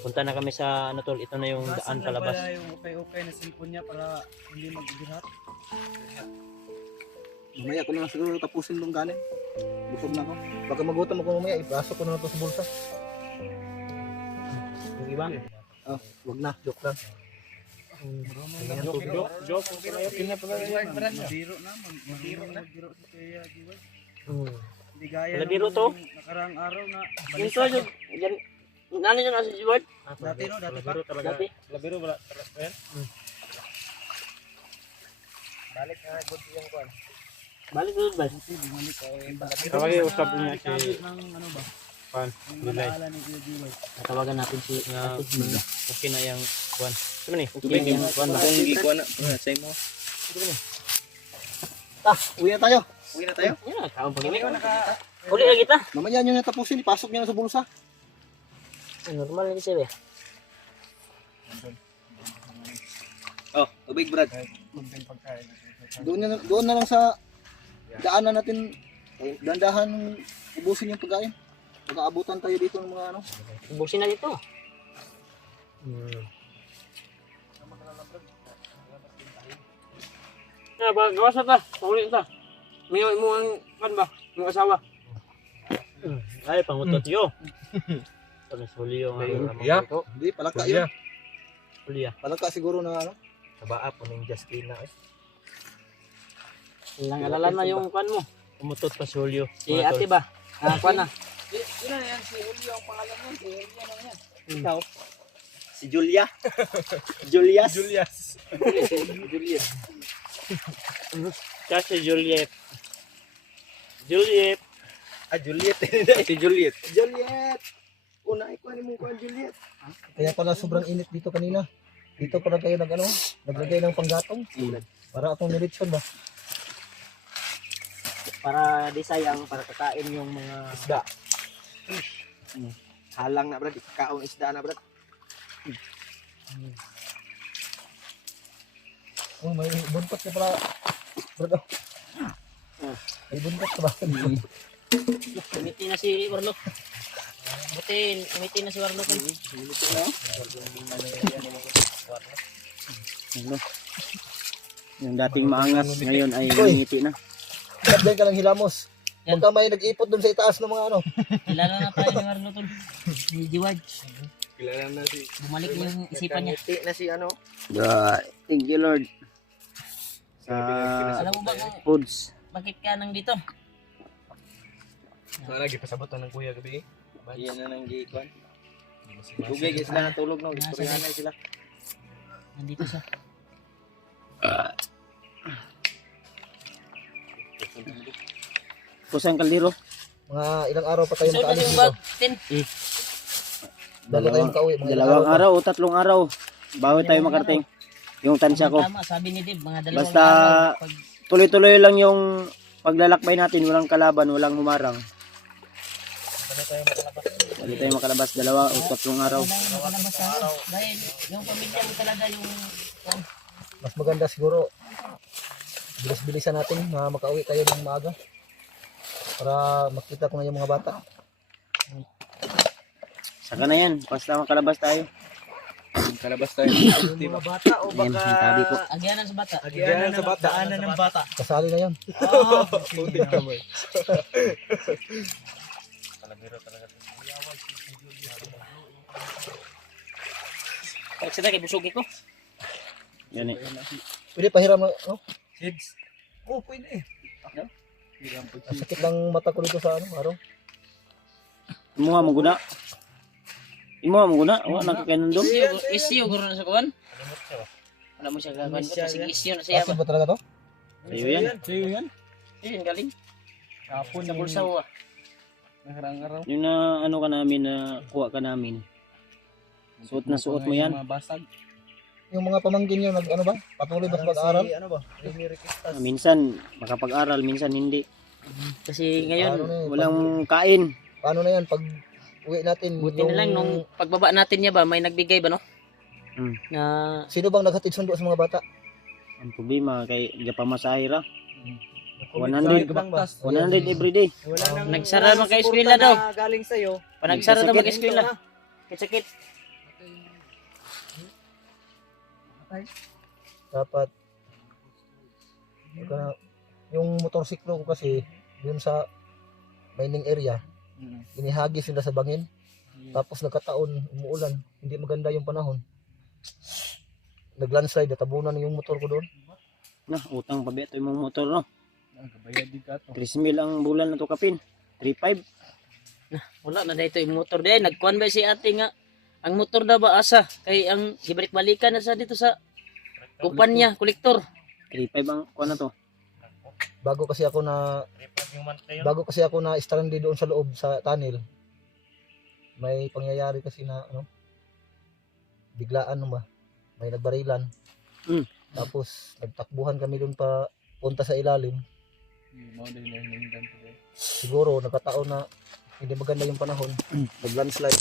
Punta na kami sa ano tol, ito na yung daan Saan lang palabas. pala yung okay na cellphone niya para hindi magbirat? Mamaya ko na lang siguro tapusin nung galing. Gutom na ako. Baka magutom ako mamaya, ipasok ko na lang to sa bulsa. Yung iba? Ah, wag na, joke lang. Joke. Mabiro na, mabiro si Kuya Jiway. Hindi gaya Wala biro to? nakarang araw na Ito yung, yan, nano yung nasa Jewel? dati no, dati pa. Dati? Labiro wala. Ayan. Balik na, good yung kwan. Balik doon ba? Bumalik ka. Tawagin, usap niya si ng ano ba? Pan, Yung Lulay. alaala ni Kuya Jiway. Tawagan natin si okay na yung kuan. Ano ni? Okay Tubig yung kuan ba? Kung gikuha na, say mo. Uwi na tayo. Uwi na tayo. Yeah, kaon pag ini. Uli na kita. Mamaya nyo na tapusin, ipasok nyo na sa bulsa. Normal lagi siya. Oh, tubig Brad. Doon na lang sa daanan natin, dandahan ubusin yung pagkain. Pagkaabutan tayo dito ng mga ano. Ubusin na dito. Na ba gawas na ta? Uli ta. May mo ang kan ba? Yung asawa. Ay, pangutot yo. Ano suli yung Yeah. Hindi, palaka yun. Suli ya. Palaka siguro na ano. Sabaa po ng Justina eh. Ilang alala na yung kan mo. Umutot pa si Julio. Si ate ba? Ah, kan na. Yun na yan, si Julio ang pangalan niya. Si Julio na yan. Ikaw. Si Julia. Julius. Julius. Siya si Juliet. Juliet. Ah, Juliet. Si Juliet. Juliet. Una ikaw ni mong kuan Juliet. Kaya pala sobrang init dito kanina. Dito pala kayo naglagay ng panggatong. Para akong nilitsyon ba? Para di sayang, para kakain yung mga Isda. Halang na Brad, kaon isda na Brad. Oh, may buntot na pala. Brad. May buntot ka ba? umiti na si Warlock. Buti, umiti na si Warlock. Yung dating maangas ngayon ay Uy. ngiti na. Diyan ka lang hilamos. Yan. Huwag ka may nag-ipot dun sa itaas ng mga ano. Kilala na tayo ni Warlock tol. Ni Jiwaj. Kilala na si Bumalik yung isipan niya. Ngiti na si ano. God. Thank you Lord. Sa Alam mo ba kung foods. bakit ka nang dito? Lagi pasabot ng kuya gabi. Iyan na nang gikwan. Tubig sila natulog no. Istoryahan na sila. Nandito siya. Kusang kaldero. Mga ilang araw pa tayo So, makaalis yung dito. bag, tin. Bago tayo makauwi. Mga ilang Dalawang pa. araw o tatlong araw bago tayo makarating. Yung tansya ko. Tama, sabi ni Dib, mga dalawang Basta araw. Pag tuloy-tuloy lang yung paglalakbay natin, walang kalaban, walang humarang. Bago tayo makalabas, dalawa o tatlong araw. wala yung makalabas sa ano. Dahil yung pamilya mo talaga yung Mas maganda siguro. Bilis-bilisan natin na makauwi tayo ng maaga. Para makita ko na yung mga bata. Saka na yan, basta makalabas tayo. Kalabas tayo. Mga bata o Ayan, yung tabi ko. agyanan sa bata. Agyanan sa bata. Daanan ng bata. Kasali na yan. Kasi kay busugi ko. Yan eh. Pwede pahiram na. Oh, Kids. Oh, pwede. ang sakit ng mata ko dito sa ano, araw. Imuha mo guna. Imuha mo guna. Wala nakakainundong. Isyo guro na sa kuwan. Wala mo siya gagawin ko kasi isyo na siya Asin ba. ba talaga to? Sa'yo yan. Sa'yo yan. Yun galing. Kapon Sa bulsa ko. Nakarang araw. Yung na ano ka namin, na kuha ka namin. Suot na suot mo yan. Mga basag. Yung mga pamangkin nyo, ano ba? Patuloy ba sa pag-aaral? Ano ba? Remy Requestas. Minsan makapag-aral, minsan hindi. Kasi ngayon, Ano na yun? Walang kain. Paano na yan? Pag uwi natin, buti na lang nung pagbaba natin niya ba, may nagbigay ba no? Hmm. Na Sino bang naghatid sundo sa mga bata? Ang problema kay gapamasahe ra. 100 100 every day. Wala nang Nagsara naman kay eskwela daw. Galing sa'yo. panagsara daw Sakit. mag-eskwela. Sakit. Dapat yung motorsiklo ko kasi yun sa mining area, inihagis nila sa bangin. Tapos nagkataon, umuulan, hindi maganda yung panahon. Naglandslide, natabunan yung motor ko doon. Na, utang pa beto yung motor, no? Nagabayad din ka to. 3,000 ang bulan na to kapin. 3,500. Wala na dito yung motor din. Nagkuhan ba si ate nga? Ang motor na ba asa? Kay ang ibalik-balikan na sa dito sa kumpanya, kolektor. 3,500 ang kuha na to. Bago kasi ako na stranded doon sa loob sa tunnel. May pangyayari kasi na biglaan ba? May nagbarilan. Tapos nagtakbuhan kami doon pa punta sa ilalim. Siguro nagkataon na hindi maganda yung panahon. Nag-landslide.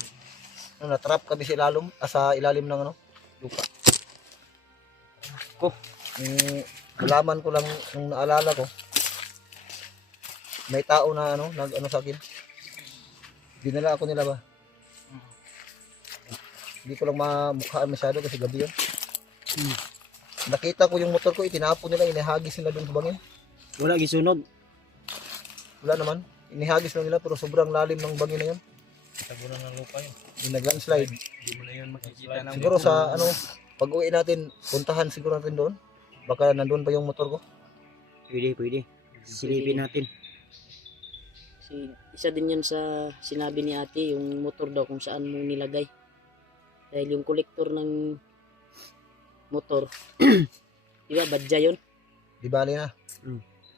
Na-trap kami sa ilalim ng lupa. Nalaman ko lang nung naalala ko. May tao na sa akin. Dinala ako nila ba? Hindi ko lang mamukhaan masyado kasi gabi yun. Nakita ko yung motor ko, itinapon nila, inihagis nila doon sa bangin. Wala gisunog. Wala naman. Inihagis lang nila pero sobrang lalim ng bangin na yun. Tagunan ng lupa yun. Yung nag-landslide. Hindi mo na yun makikita ng Siguro sa pag uwi natin, puntahan siguro natin doon. Baka nandun pa yung motor ko. Pwede. Silipin natin. Isa din yan sa sinabi ni ate, yung motor daw kung saan mo nilagay. Dahil yung kolektor ng motor, di ba, badya yun? Di bali na.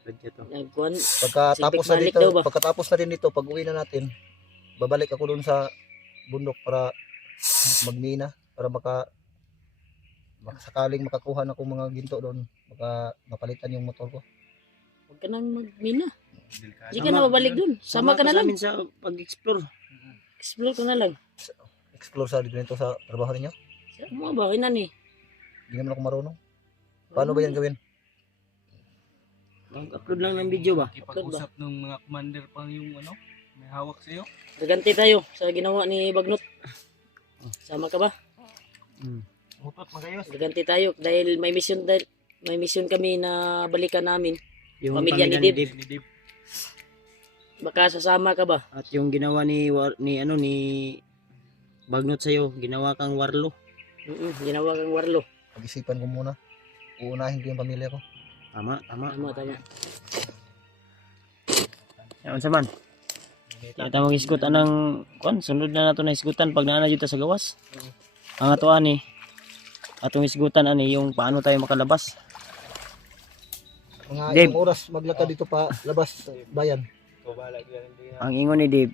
Badya to. Nagkuhan, Pagkatapos na balik dito, daw ba? pagkatapos na rin dito, pag uwi na natin, babalik ako doon sa bundok para magmina, para sakaling makakuha na akong mga ginto doon, mapalitan yung motor ko. huwag ka nang magmina. Hindi ka na babalik dun. Sama ka na lang. Namin sa pag-explore. Explore ka na lang. Explore sa dito sa trabaho ninyo. Mga bakit na ni? Hindi naman ako marunong. Paano ba yan gawin? Mag-upload lang ng video ba? Ipag-usap ng mga commander pa yung may hawak sa'yo. Gaganti tayo sa ginawa ni Bagnot. Sama ka ba? Mutot magayos. Gaganti tayo dahil may mission kami na balikan namin. Yung Pamilya ni Dave. Ni Dave. Baka sasama ka ba? At yung ginawa ni Bagnot sa'yo, ginawa kang warlo. Ginawa kang warlo. Pag-isipan ko muna. Uunahin ko yung pamilya ko. Tama. Tama. Yan sa man. Kita mag-iskutan ng sunod na nato na iskutan pag naana dito sa gawas. Ang ato ani atong isgutan ani yung paano tayo makalabas. Mga Dave. ilang oras maglakad dito pa labas sa bayan. Ang ingon ni Dave,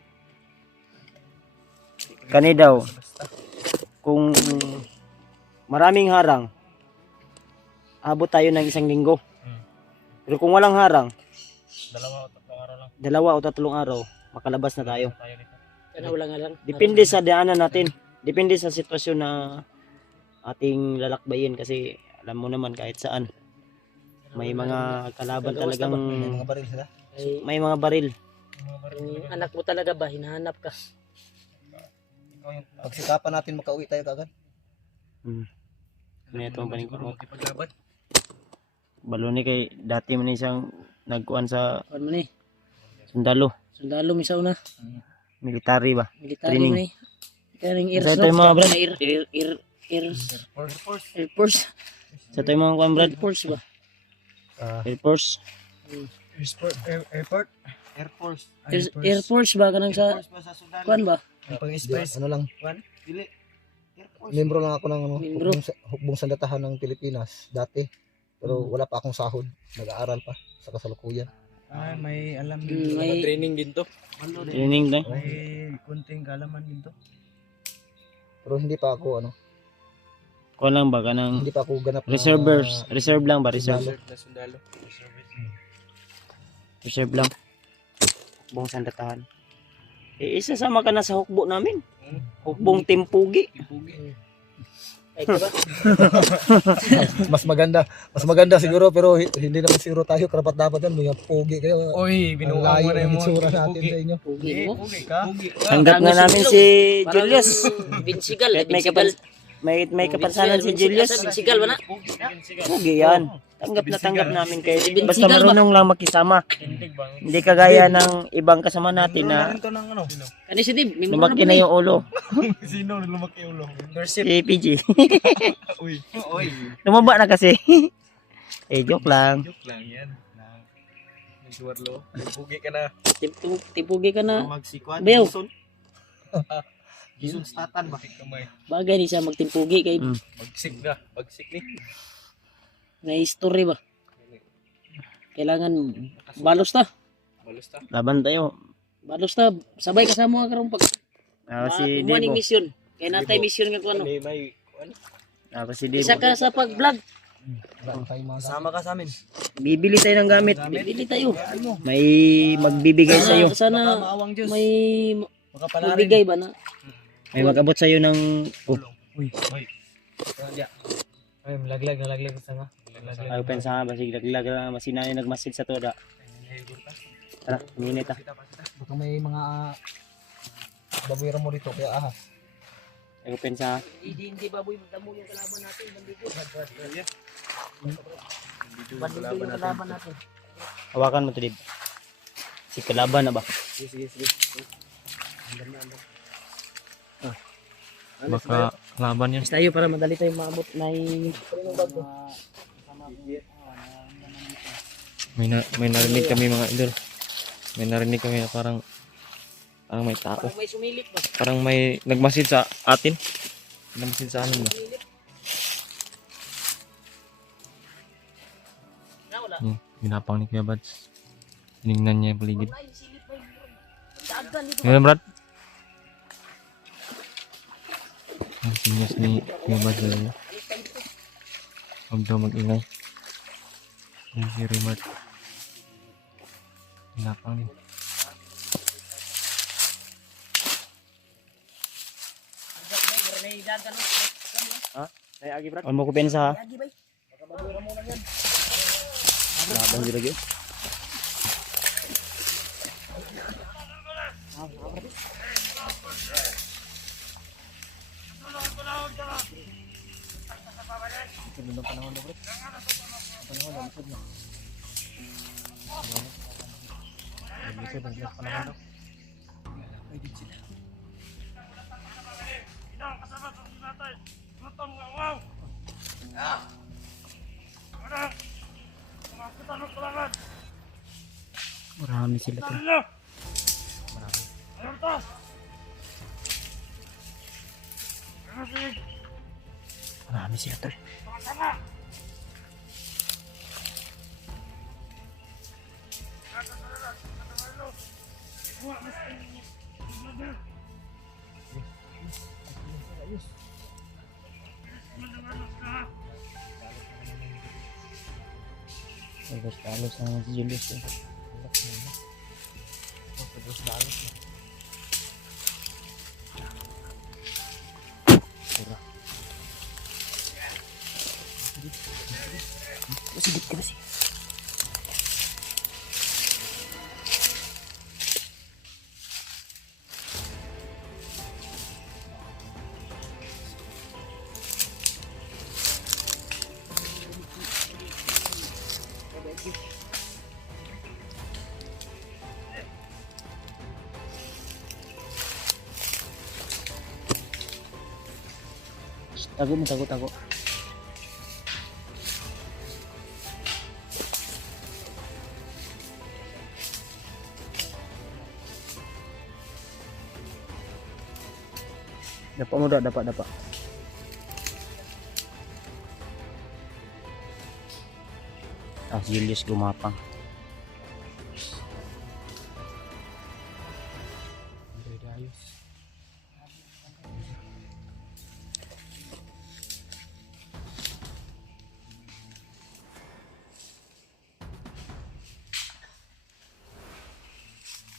kani daw kung maraming harang, abot tayo ng 1 linggo. Pero kung walang harang, 2 o 3 araw, makalabas na tayo. Kana wala nga lang. Depende sa daanan natin. Depende sa sitwasyon na ating lalakbayin kasi alam mo naman kahit saan may mga kalaban talagang May mga baril sila. Ay, may mga baril. yung anak mo talaga ba? Hinahanap ka. Pagsikapan natin makauwi tayo kagad. Ano ito ang paningkot? Ipaglaban. Balo ni kay dati man siyang nagkuan sa Kuan mo ni. sundalo, Sundalo misaw na. military ba? Military Training. mo ni. Karing Sa ito yung mga brad. Air Force. Sa ito yung mga kuan brad. Air Force ba? Air Force. Air Force ba kanang sa kuan ba? Ano lang. Membro lang ako ng Membro. hukbong sandatahan ng Pilipinas dati. Pero wala pa akong sahod. Nag-aaral pa sa kasalukuyan. May alam May training din to. Training lang. May kunting kalaman din to. Pero hindi pa ako Kuan lang ba kanang hindi pa ako ganap na reserve lang ba? Reserve Sundalo. lang. Hukbong sandatahan. Isasama ka na sa hukbo namin. Hukbong Timpugi. ay ka ba? mas maganda siguro pero hindi naman siguro tayo karapat dapat yan mga pogi kayo. Oy, Ang binuha layo mo na ng yung itsura natin sa inyo. Pugi mo. Pugi ka. Tanggap na namin si Parang Julius. Binsigal, Kahit may Binsigal. may kapansanan si Julius. Sigal ba na? Pugi yan. Tanggap namin kayo. Bin Basta Sigal ba? marunong lang makisama. Hindi kagaya ng ibang kasama natin na Kani si Dib, may lumaki na yung ulo. Sino lumaki ulo? Si PG. Uy. Lumaba na kasi. Joke lang. Joke lang yan. Nagsuwarlo. Pugi ka na. Tipugi ka na. Magsikwan. Bayaw. Gison statan ba? Kamay. Bagay ni siya magtimpugi kay Bagsik na. Bagsik ni. na history ba. Kailangan balos ta. Balos ta. Laban tayo. Balos ta. Sabay kasama ka karon pag Si morning Debo. mission. Kay natay mission nga kuno. May Si Debo. Isa ka sa pag-vlog. Sama ka sa amin. Bibili tayo ng gamit. Bibili tayo. May magbibigay sa'yo. Sana Maawang Diyos. may Makapalarin. magbigay ba na? May mag-abot sa'yo ng... Uy. Ay, laglag sa nga. Ayaw pensa nga, basig laglag na masinay nagmasid sa toda. Tara, minute ah. Baka may mga babuira mo dito kaya ahas. Ayaw pensa. Hindi baboy magdamo yung kalaban natin. Bandido. Bandido yung kalaban natin. Hawakan mo to, Dib. Si kalaban na ba? Sige. Baka laban yun. Tayo para madali tayo maabot na May narinig kami mga idol. May narinig kami na parang may tao. may sumilip ba? Parang may nagmasid sa atin. Nagmasid sa amin ba? Na wala. Ginapang ni Kuya Bads. Tinignan niya yung paligid. Ay, silip pa yung dagan dito. Ngayon Brad. Ang sinyas ni Kuya Bads. Huwag daw mag-ingay. Yung si Rimat. Ginapang niya. Ay, agi bro. Ano mo ko pensa ha? Lagi bay. Laban dito lagi. Marami sila to. Marami sila to. Halos na si Julius eh. Masigit ka na siya. Tago mo, tago. Dapat mo dapat. Si Julius gumapang.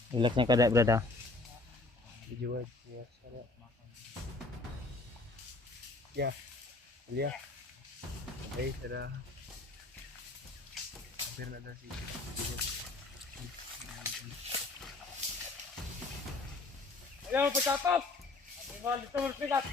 Relax na kada, brada. Ya. Baik, tada. Hampir ada sih. Ayo, pecatok. Tinggal dito, berpikat.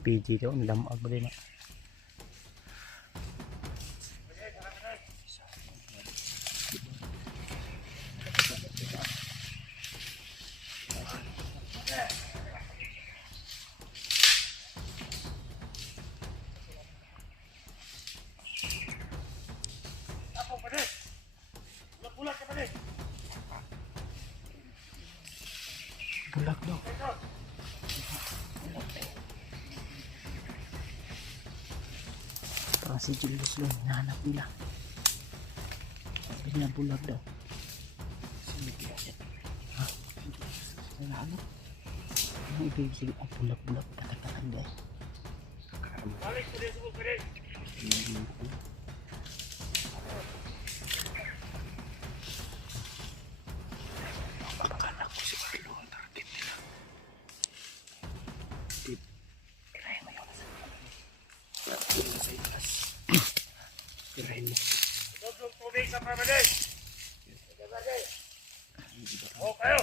PG to, nilamag ba din. Bulak daw. Parang si Julius lang, hinahanap nila. Sabi niya bulag daw. Ha? Hinahanap? Ano ibig sabihin? Ang bulag-bulag, katak-katak dahil. Balik ko din, subok ko din. Papakanak ko si Carlo, ang target nila. Kirahin mo yun. Kirahin mo. Dobong tubig sa pamalik. O kayo.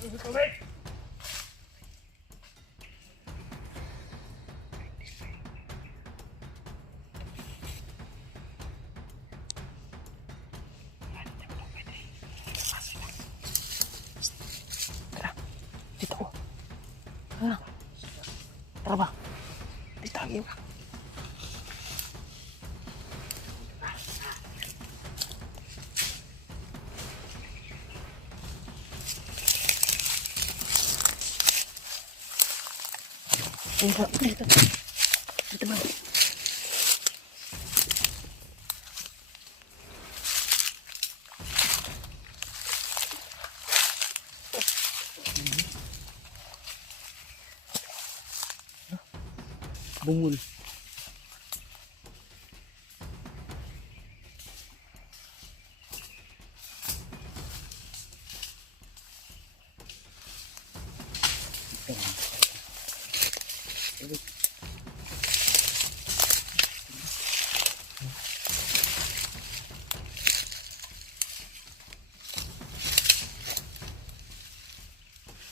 Tubig. Dito ko. Tara ba? Dito tayo. Dito. Dito ba? Bungul.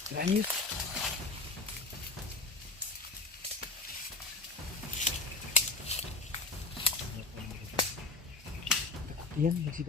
Lanjut. Yan, masih